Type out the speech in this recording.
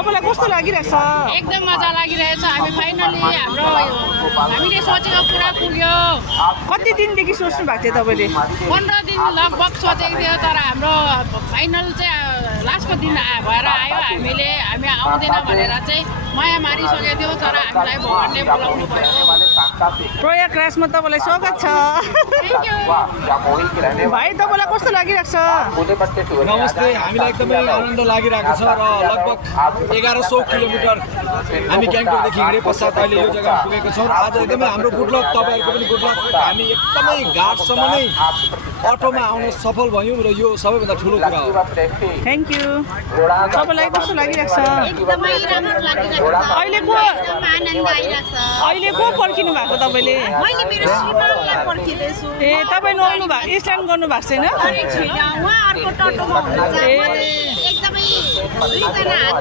तपाईलाई कस्तो लागिरहेछ? एकदम मजा लागिरहेछ। हामी फाइनली हामीले सोचेको कुरा पुग्यो। कति दिनदेखि सोच्नु भएको थियो तपाईले? 15 दिन लगभग सोचेको थियो, तर हाम्रो फाइनल चाहिँ लास्टको दिन भएर आयो। हामी आउँदैन भनेर चाहिँ माया मारिसकेको थियो, तर हामीलाई भगवानले बोलाउनु भयो। प्रयागराजमा तपाईलाई स्वागत छ। भाइ तपाईलाई कस्तो लागिरहेछ? नमस्ते, हामीलाई एकदमै आनन्द लागिरहेको छ र लगभग 1100 किलोमिटर हामी ग्याङटकदेखि हिँडे पश्चात अहिले यो जग्गा पुगेको छौँ। आज एकदमै हाम्रो गुड लक, तपाईँहरूको पनि गुड लक। हामी एकदमै घाटसम्म नै अटोमा आउन सफल भयौँ र यो सबैभन्दा ठुलो कुरा हो। Thank you. तपाईलाई कस्तो लागिरहेछ? एकदमै राम्रो लागिरहेको छ। अहिले को पर्खिनु भएको तपाईले? मैले मेरो श्रीमानलाई पर्खिँदैछु। ए तपाईँ नआउनु भएको, स्ट्यान्ड गर्नु भएको छैन? उहाँ अर्को टोटोमा हुनुहुन्छ। एकदमै दुईजना हात